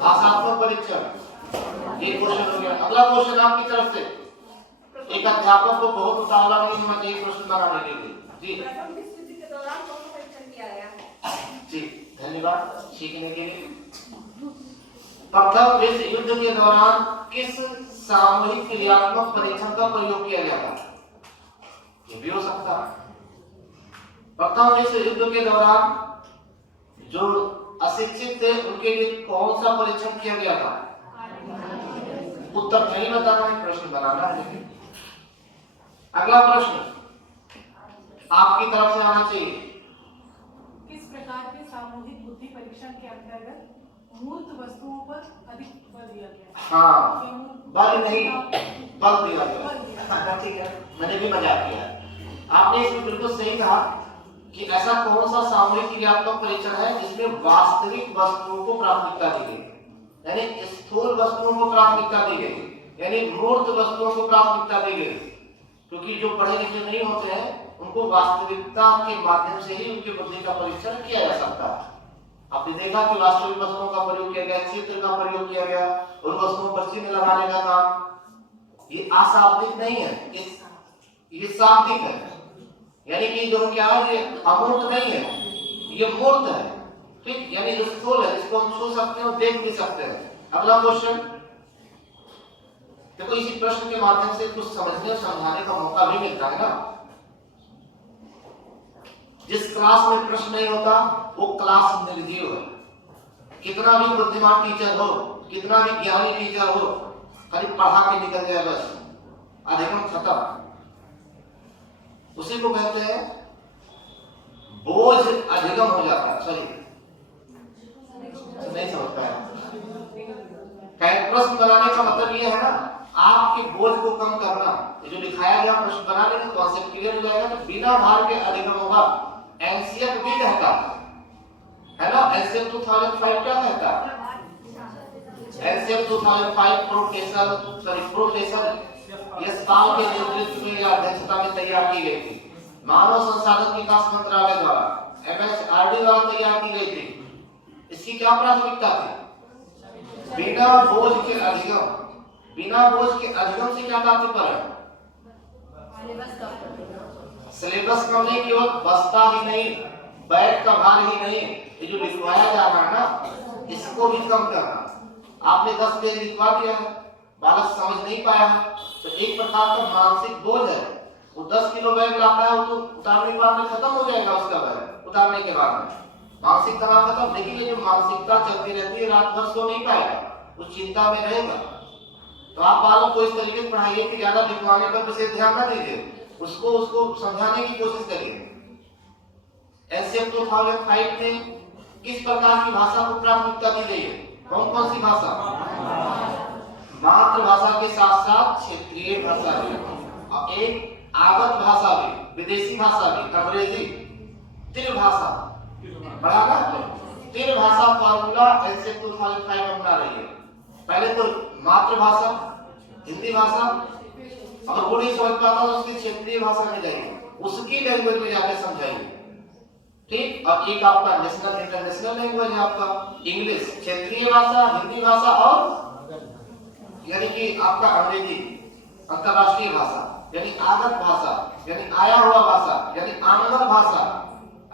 भाषात्मक परीक्षण? ये क्वेश्चन हो गया। अगला क्वेश्चन आपकी तरफ से, एक अध्यापक को बहुत उतावला नहीं होना चाहिए प्रश्न बनाने के लिए। जी प्रथम विश्व युद्ध के दौरान कौन सा परीक्षण किया गया? जी धन्यवाद सीखने के लिए। प्रथम विश्व युद्ध के दौरान किस सामूहिक क्रियात्मक परीक्षण का प्रयोग किया गया था? ये भी हो सकता है। प्रथम विश्व युद्ध के दौरान जो अशिक्षित थे उनके लिए कौन सा परीक्षण किया गया था? उत्तर नहीं बताना है, प्रश्न बनाना है। अगला प्रश्न आपकी तरफ से आना चाहिए। किस प्रकार के सामूहिक बुद्धि परीक्षण के अंतर्गत मूर्त वस्तुओं पर अधिक बल दिया गया है। हाँ, क्यों? बल नहीं, बल दिया गया। ठीक है, मैंने भी मजाक किया। आपने इसमें बिल्कुल सही कहा कि ऐसा कौन सा सामूहिक क्रियात्मक परीक्षण है जिसमें वास्तविक वस्तुओं को प्राथमिकता दी गई, यानी स्थूल वस्तुओं को प्राथमिकता दी गई, यानी मूर्त वस्तुओं को प्राथमिकता दी गई। क्योंकि जो पढ़े लिखे नहीं होते हैं उनको वास्तविकता के माध्यम से ही उनकी बुद्धि का परीक्षण किया जा सकता है। आपने देखा कि वास्तविक वस्तुओं का प्रयोग किया गया, चित्र का प्रयोग किया गया, उन वस्तुओं पर चिन्ह लगाने का काम, ये अशाब्दिक नहीं है, ये शाब्दिक है। यानी कि जो क्या है, ये अमूर्त नहीं है, ये मूर्त है। ठीक, यानी स्थूल है, इसको हम छू सकते हैं और देख भी सकते हैं। अगला क्वेश्चन देखो, इसी प्रश्न के माध्यम से कुछ समझने और समझाने का मौका भी मिलता है ना। जिस क्लास में प्रश्न नहीं होता वो क्लास निर्जीव है। कितना भी बुद्धिमान टीचर हो, कितना भी ज्ञानी टीचर हो, खाली पढ़ा के निकल जाए बस, अधिगम खत्म। उसी को कहते हैं बोझ अधिगम हो जाता है। सॉरी, नहीं समझ पाया। प्रश्न बनाने का मतलब ये है ना, आपके बोझ को कम करना। ये जो लिखाया गया प्रश्न बना लेंगे, कॉन्सेप्ट क्लियर हो जाएगा। तो बिना भार के अधिगम होगा। एनसीएफ भी कहता है ना, एनसीएफ 2005 क्या कहता है? एनसीएफ 2005 प्रोफेसर यशपाल के नेतृत्व में या अध्यक्षता में तैयार की गई थी। मानव संसाधन विकास मंत्रालय द्वारा, एमएचआरडी द्वारा तैयार की गई थी। इसकी क्या प्राथमिकता थी? बिना बोझ के अधिगम। बिना बोझ के अधिगम से क्या तात्पर्य है? सिलेबस कम नहीं, केवल बस्ता ही नहीं, बैग का भार ही नहीं, ये जो लिखवाया जा रहा है ना, इसको भी कम करना। आपने 10 पेज लिखवा दिया है, बालक समझ नहीं पाया है, तो एक प्रकार का मानसिक बोझ है। वो 10 किलो बैग लाता है, वो तो उतारने के बाद में खत्म हो जाएगा उसका बैग, उतारने के बाद में मानसिक तनाव खत्म। लेकिन ये जो मानसिकता चलती रहती है, रात भर सो नहीं पाएगा, वो चिंता में रहेगा। तो आप बालक को इस तरीके से पढ़ाइए कि ज्यादा लिखवाने पर विशेष ध्यान न दीजिए, उसको समझाने की कोशिश करिए। एनसीएफ 2005 में किस प्रकार की भाषा को प्राथमिकता दी गई है? कौन कौन सी भाषा? मातृभाषा के साथ साथ क्षेत्रीय भाषा भी, और एक आगत भाषा भी, विदेशी भाषा भी, अंग्रेजी, त्रिभाषा पढ़ा ना? त्रिभाषा फॉर्मूला एनसीएफ 2005 अपना रही है। पहले तो मातृभाषा हिंदी भाषा, अगर वो नहीं समझ पाता तो उसकी क्षेत्रीय भाषा में जाइए, उसकी लैंग्वेज में जाकर समझाइए। ठीक, और एक आपका नेशनल इंटरनेशनल लैंग्वेज है आपका इंग्लिश, क्षेत्रीय भाषा, हिंदी भाषा, और यानी कि आपका अंग्रेजी अंतरराष्ट्रीय भाषा, यानी आगत भाषा, यानी आया हुआ भाषा, यानी आंगल भाषा।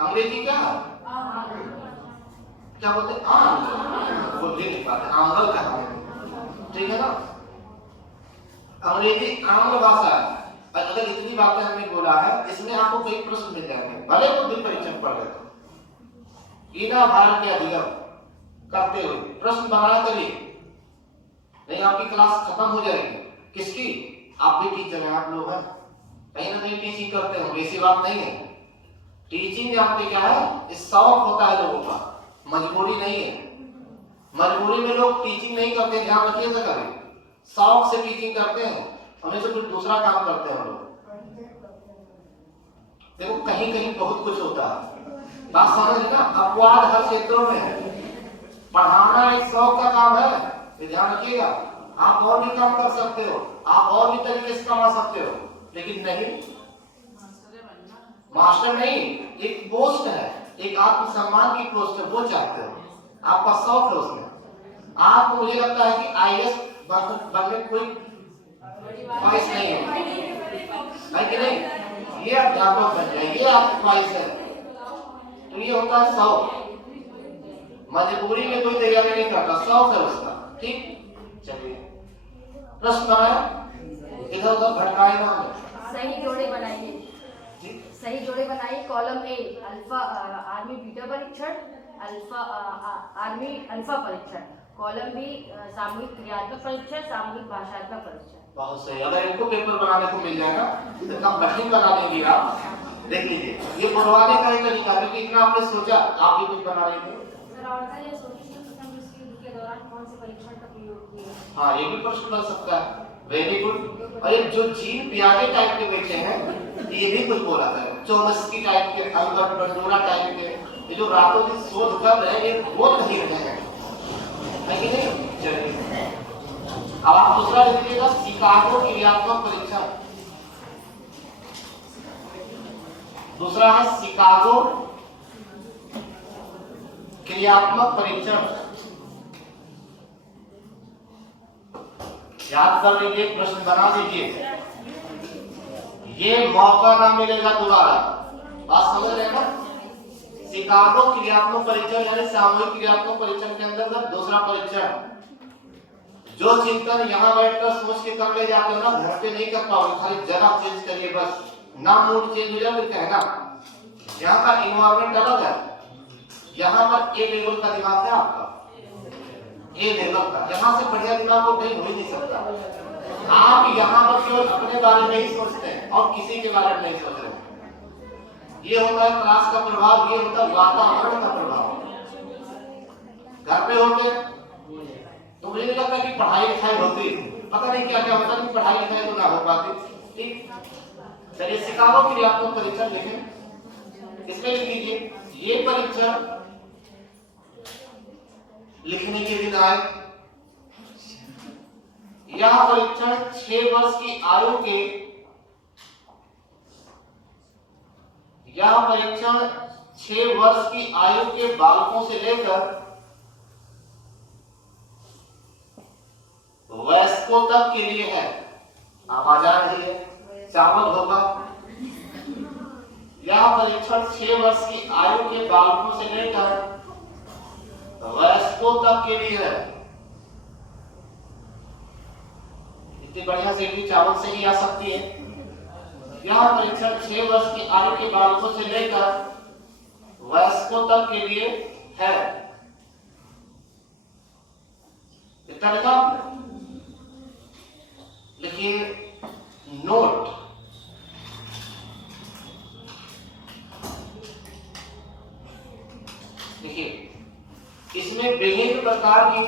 अंग्रेजी क्या है? क्या बोलते हैं? बोल नहीं पाते, आंगल क्या है? ठीक है ना, अंग्रेजी आंग्ल भाषा है। अगर इतनी बातें हमने बोला है, इसमें आपको कई प्रश्न मिल जाएंगे, भले तो दिन परीक्षा पढ़ लेते। बिना भार के अधिगम करते हुए प्रश्न बनाया करिए, नहीं आपकी क्लास खत्म हो जाएगी। किसकी? आप भी टीचर हैं, आप लोग हैं, कहीं ना कहीं टीचिंग करते हो, ऐसी बात नहीं है। टीचिंग जानते क्या है? इस शौक होता है लोगों का, मजबूरी नहीं है। मजबूरी में लोग टीचिंग नहीं करते, ध्यान रखिएगा करें, शौक से टीचिंग करते हैं, हमेशा कुछ दूसरा काम करते हैं लोग। देखो कहीं कहीं बहुत कुछ होता है, बात समझ ना, अपवाद हर क्षेत्रों में है। पढ़ाना एक शौक का काम है, तो ध्यान रखिएगा। आप और भी काम कर सकते हो, आप और भी तरीके से कमा सकते हो, लेकिन नहीं, मास्टर नहीं, एक पोस्ट है, एक आत्मसम्मान की पोस्ट है, वो चाहते हो, आपका शौक है उसमें। आपको मुझे लगता है कि आईएएस बनने कोई ख्वाहिश नहीं है कि नहीं? ये अध्यापक बन जाए, ये आपकी ख्वाहिश है, तो ये होता है शौक। मजबूरी में कोई तैयारी नहीं करता, शौक है उसका। ठीक, चलिए प्रश्न बनाया, इधर उधर भटकाए ना। सही जोड़े बनाइए, सही जोड़े बनाइए। Column A alpha army beta परीक्षण, अल्फा आर्मी अल्फा परीक्षण। कॉलम बी सामूहिक क्रियात्मक परीक्षण, सामूहिक भाषात्मक परीक्षण। बहुत सही। अगर इनको पेपर बनाने को मिल जाएगा तो इतना कठिन बना देंगे आप। देख लीजिए, ये बुलवाने का एक तरीका है कि इतना आपने सोचा, आप भी कुछ बना लेंगे। दौरान कौन से परीक्षण का प्रयोग किया? हाँ, ये भी प्रश्न बन सकता है। Very good. और ये जो जीन पियाजे टाइप के बेटे हैं, ये भी कुछ बोला था। चोमस्की टाइप के, अल्बर्ट बंडूरा टाइप के, ये जो रातों की शोध कर रहे हैं, ये बोल नहीं रहे हैं, है कि नहीं? चलिए, अब आप दूसरा लिख लीजिएगा, शिकागो क्रियात्मक परीक्षण। दूसरा है शिकागो क्रियात्मक परीक्षण। याद कर लीजिए, प्रश्न बना दीजिए, ये मौका ना मिलेगा दोबारा। बात समझ रहे हैं ना? शिकागो क्रियात्मक परीक्षण यानी सामूहिक क्रियात्मक परीक्षण के अंतर्गत दूसरा परीक्षण, जो चिंतन यहाँ बैठकर सोच के कर ले जाते हो ना, घर पे नहीं कर पाओगे। खाली जगह चेंज करिए बस, ना मूड चेंज हो जाए फिर कहना। यहाँ का इन्वायरमेंट अलग है, यहाँ पर ए लेवल का दिमाग है आपका, ए लेवल का, यहाँ से बढ़िया दिमाग को कहीं हो ही नहीं सकता। आप यहाँ पर केवल अपने बारे में ही सोचते हैं और किसी के बारे में नहीं सोच रहे। ये होता है क्लास का प्रभाव, ये होता है वातावरण का प्रभाव। घर पे होते तो मुझे नहीं लगता कि पढ़ाई लिखाई होती, पता नहीं क्या क्या होता, लेकिन पढ़ाई लिखाई तो ना हो पाती। ठीक, चलिए शिकागो क्रियात्मक परीक्षण देखें। इसमें लिख लीजिए, ये परीक्षण लिखने के दिन आए। यह परीक्षण 6 वर्ष की आयु के, यह परीक्षण 6 वर्ष की आयु के बालकों से लेकर वयस्कों तक के लिए है। आवाज आ रही है? चावल होगा। यह परीक्षण 6 वर्ष की आयु के बालकों से लेकर वयस्कों तक के लिए है। इतनी बढ़िया से चावल से ही आ सकती है। यह परीक्षण 6 वर्ष की आयु के बालकों से लेकर वयस्कों तक के लिए है। इतना लिखा? लिखिए नोट, देखिए इसमें विभिन्न प्रकार की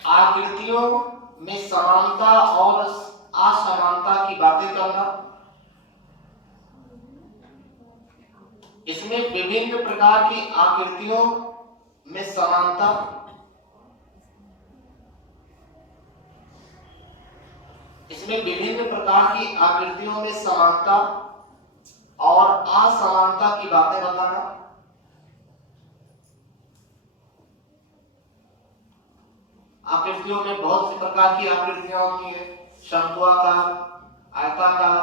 आकृतियों में समानता और असमानता की बातें करना। इसमें विभिन्न प्रकार की आकृतियों में समानता, इसमें विभिन्न प्रकार की आकृतियों में समानता और असमानता की बातें बताना। आकृतियों में बहुत सी प्रकार की आकृतियां होती है, शंकुआकार, आयताकार,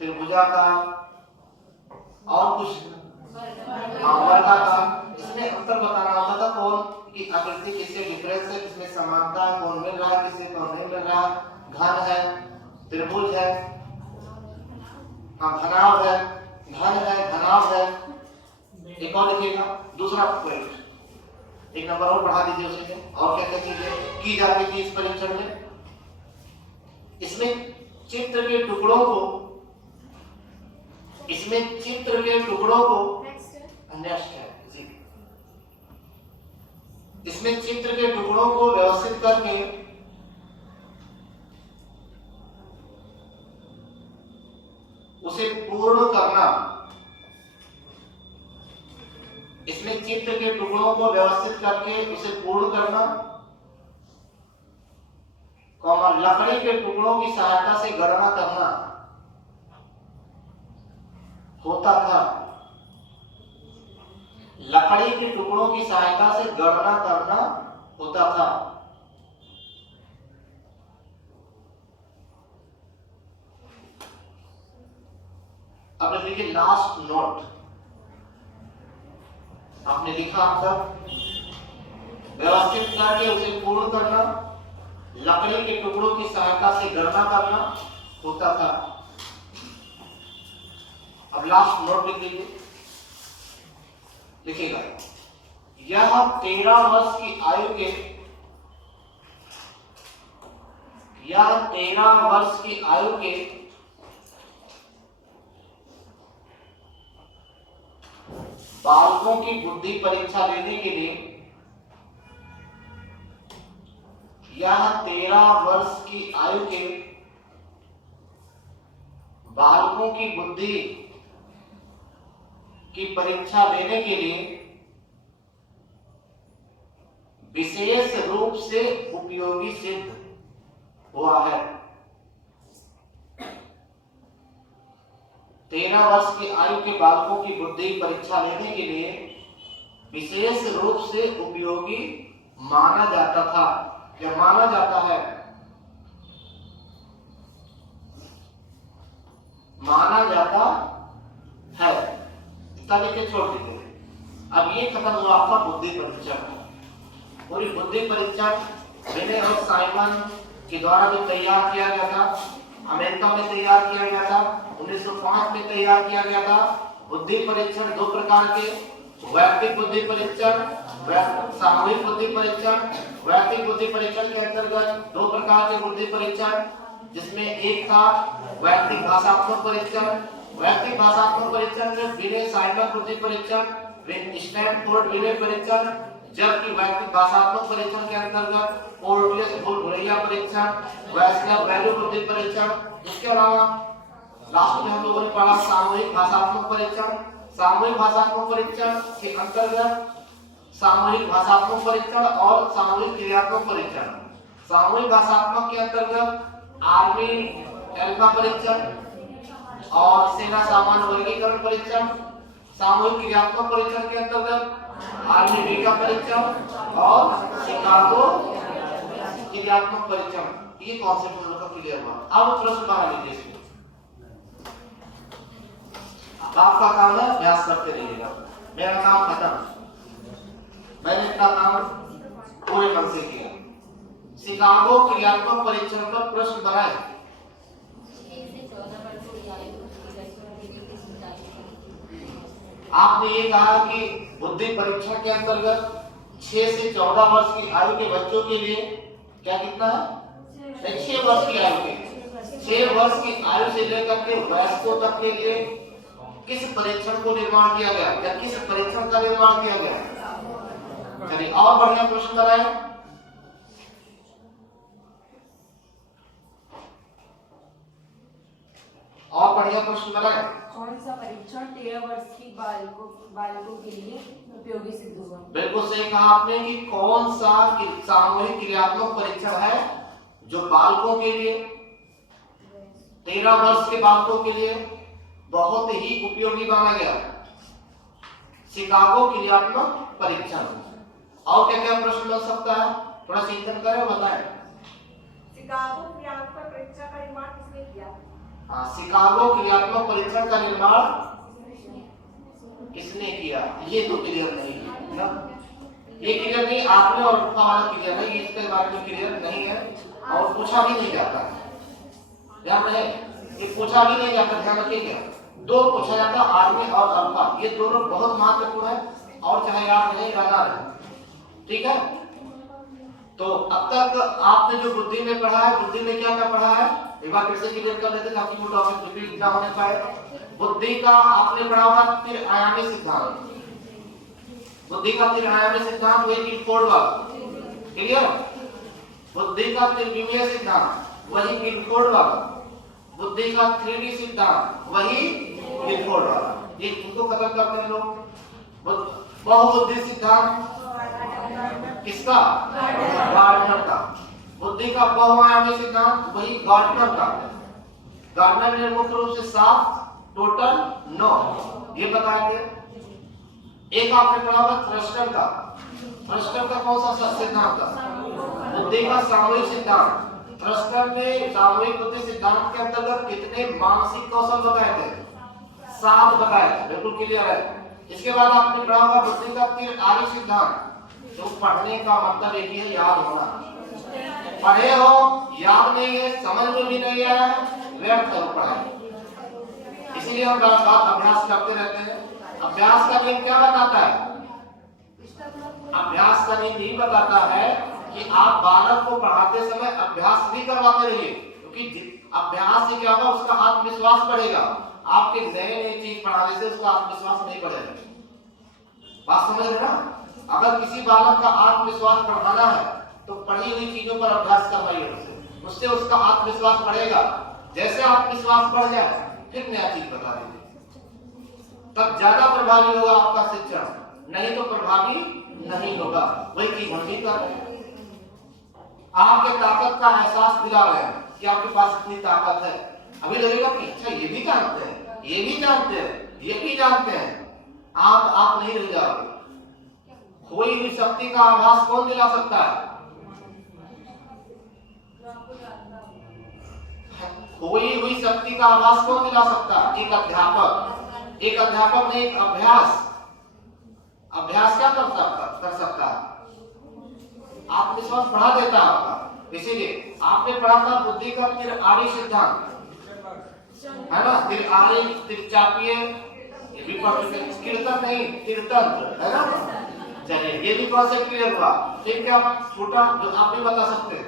त्रिभुजाकार और कुछ वर्गाकार। इसमें अंतर बताना होता था, कौन की आकृति किससे डिफरेंस है, किसमें समानता है, कौन मिल रहा है, किससे कौन नहीं मिल रहा है। घन है, त्रिभुज है, घनाभ है, घन है, घनाभ है। एक और लिखिएगा, दूसरा पॉइंट, एक नंबर और बढ़ा दीजिए उसे। और क्या क्या चीजें की जाती थी इस परीक्षण में? इसमें चित्र के टुकड़ों को, इसमें चित्र के टुकड़ों को नेक्स्ट है जी, इसमें चित्र के टुकड़ों को व्यवस्थित करके उसे पूर्ण करना, इसमें चित्र के टुकड़ों को व्यवस्थित करके उसे पूर्ण करना, लकड़ी के टुकड़ों की सहायता से गणना करना होता था। लकड़ी के टुकड़ों की सहायता से गणना करना होता था। अब लिखिए लास्ट नोट। आपने लिखा आपका व्यवस्थित करके उसे पूर्ण करना, लकड़ी के टुकड़ों की सहायता से गणना करना होता था। अब लास्ट नोट लिख लीजिए, लिखिएगा यह 13 वर्ष की आयु के, यह 13 वर्ष की आयु के बालकों की बुद्धि परीक्षा लेने के लिए यह 13 वर्ष की आयु के बालकों की बुद्धि की परीक्षा लेने के लिए विशेष रूप से उपयोगी सिद्ध हुआ है। 13 वर्ष की आयु के बालकों की बुद्धि परीक्षा लेने के लिए विशेष रूप से उपयोगी माना जाता था या माना जाता है। माना जाता है तरीके छोड़ दीजिए। अब ये खत्म हुआ आपका बुद्धि परीक्षण। पूरी बुद्धि परीक्षण विनय और साइमन के द्वारा जो तैयार किया गया था, अमेरिका में तैयार किया गया था, 1905 में तैयार किया गया था। बुद्धि परीक्षण दो प्रकार के, वैयक्तिक बुद्धि परीक्षण, सामूहिक बुद्धि परीक्षण। वैयक्तिक बुद्धि परीक्षण के अंतर्गत दो प्रकार के बुद्धि परीक्षण, जिसमें एक था वैयक्तिक भाषात्मक परीक्षण। वैयक्तिक भाषात्मक परीक्षण में विनय साइमन बुद्धि परीक्षण, स्टैनफोर्ड विनय परीक्षण, जबकि वैयक्तिक भाषात्मक परीक्षण के अंतर्गत पोर्टियस भुलभुलैया परीक्षण, वैश्लव वैल्यू बुद्धि परीक्षण। इसके अलावा लास्ट में हम लोगों ने पढ़ा सामूहिक भाषात्मक परीक्षण। सामूहिक भाषात्मक परीक्षण के अंतर्गत सामूहिक भाषात्मक परीक्षण और सामूहिक क्रियात्मक परीक्षण। सामूहिक भाषात्मक के अंतर्गत आर्मी एल्फा परीक्षण और सेना सामान्य वर्गीकरण परीक्षण। सामूहिक क्रियात्मक परीक्षण के अंतर्गत आर्मी बीटा परीक्षण और शिकागो क्रियात्मक परीक्षण। ये कॉन्सेप्ट हम लोग का क्लियर हुआ। अब प्रश्न बना लीजिए इसमें। आपका काम है अभ्यास करते रहिएगा, मेरा काम खत्म। मैंने अपना काम पूरे मन से किया। शिकागो क्रियात्मक परीक्षण पर प्रश्न बनाए। आपने ये कहा कि बुद्धि परीक्षण के अंतर्गत 6 से 14 वर्ष की आयु के बच्चों के लिए क्या कितना है? 6 वर्ष की आयु के 6 वर्ष की आयु से लेकर के वयस्कों तक के लिए किस परीक्षण को निर्माण किया गया या किस परीक्षण का निर्माण किया गया? चलिए और बढ़िया प्रश्न बनाए। और बढ़िया प्रश्न बनाए। कौन सा परीक्षण 13 वर्ष की बालकों के लिए उपयोगी सिद्ध हुआ? बिल्कुल सही कहा आपने कि कौन सा सामूहिक क्रियात्मक परीक्षण है जो बालकों के लिए 13 वर्ष के बालकों के लिए बहुत ही उपयोगी माना गया। शिकागो क्रियात्मक परीक्षण। और क्या क्या प्रश्न बन सकता है? थोड़ा चिंतन करें, बताएं। शिकागो क्रियात्मक परीक्षा का निर्माण किसने किया? शिकागो क्रियात्मक परीक्षण का निर्माण किसने किया? ये तो क्लियर नहीं है ना, ये क्लियर नहीं। आपने और वाला क्लियर नहीं, इसके बारे में क्लियर नहीं है और पूछा भी नहीं जाता है। ध्यान रहे, ये पूछा भी नहीं जाता, ध्यान रखिएगा। दो पूछा जाता, आर्मी और अल्फा, ये दोनों बहुत महत्वपूर्ण है और चाहे आप नहीं रहना रहे, ठीक है। तो अब तक आपने जो बुद्धि में पढ़ा है, बुद्धि में क्या क्या पढ़ा है एक बार फिर से क्लियर कर लेते ताकि वो टॉपिक रिपीट ना होने पाए। बुद्धि का आपने पढ़ा होगा त्रि-आयामी सिद्धांत। बुद्धि का त्रि-आयामी सिद्धांत वही गिलफोर्ड वाला, क्लियर। बुद्धि का त्रिविमीय सिद्धांत वही गिलफोर्ड वाला। बुद्धि का 3D सिद्धांत वही गिलफोर्ड वाला। ये इनको खत्म करते हैं लोग। बहुबुद्धि सिद्धांत किसका? गार्डनर का। बुद्धि का बहुआयामी सिद्धांत वही गार्डनर का। गार्डनर ने मुख्य रूप से 7, टोटल 9 ये बताएंगे। एक आपने पढ़ा होगा थ्रस्टर का। थ्रस्टर का कौन सा सिद्धांत था? बुद्धि का सामूहिक सिद्धांत। थ्रस्टर ने सामूहिक बुद्धि सिद्धांत के अंतर्गत कितने मानसिक कौशल बताए थे? 7 बताए थे, बिल्कुल क्लियर है। इसके बाद आपने पढ़ा होगा बुद्धि का त्रि-आयामी सिद्धांत। तो पढ़ने का मतलब एक ही है, याद होना। पढ़े हो, याद नहीं है, समझ में भी नहीं आया, व्यर्थ करो पढ़ाई। इसीलिए हम बार-बार अभ्यास करते रहते हैं। अभ्यास का नियम क्या बताता है? अभ्यास का नियम यही बताता है कि आप बालक को पढ़ाते समय अभ्यास भी करवाते रहिए, क्योंकि अभ्यास से क्या होगा, उसका आत्मविश्वास बढ़ेगा। आपके नए चीज पढ़ाने से उसका आत्मविश्वास नहीं बढ़ेगा। बात समझ रहे ना? अगर किसी बालक का आत्मविश्वास बढ़ाना है तो पढ़ी हुई चीजों पर अभ्यास करवाइए उससे उसका आत्मविश्वास बढ़ेगा। जैसे आत्मविश्वास बढ़ जाए फिर नया चीज बता दीजिए, तब ज्यादा प्रभावी होगा आपका शिक्षण, नहीं तो प्रभावी नहीं होगा। वही चीज हम भी कर रहे हैं, आपके ताकत का एहसास दिला रहे हैं कि आपके पास इतनी ताकत है। अभी लगेगा कि अच्छा ये भी जानते हैं, ये भी जानते हैं, ये भी जानते हैं। आप नहीं रह जाओगे। खोई हुई शक्ति का आभास कौन दिला सकता है? खोई हुई शक्ति का आभास कौन दिला सकता है? एक अध्यापक। एक अध्यापक ने एक अभ्यास क्या कर सकता है? आत्मविश्वास बढ़ा देता है आपका। इसीलिए आपने पढ़ा था बुद्धि का त्रिआरी सिद्धांत, है ना? त्रिआरी, त्रिचापीय, ये भी पढ़ चुके। कीर्तन नहीं, कीर्तन, है ना? चलिए ये भी कॉन्सेप्ट क्लियर हुआ। फिर क्या छोटा जो आप भी बता सकते हैं?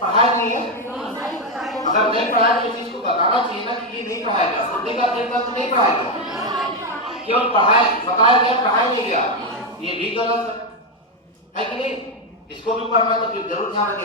पढ़ाया नहीं है? अगर नहीं पढ़ाया तो इस चीज को बताना चाहिए ना कि ये नहीं पढ़ाया गया, बुद्धि का त्रितंत्र नहीं पढ़ाया गया, केवल बताया गया, पढ़ाया नहीं गया। ये भी गलत है कि नहीं? इसको भी पढ़ना है तो फिर जरूर ध्यान रखिए।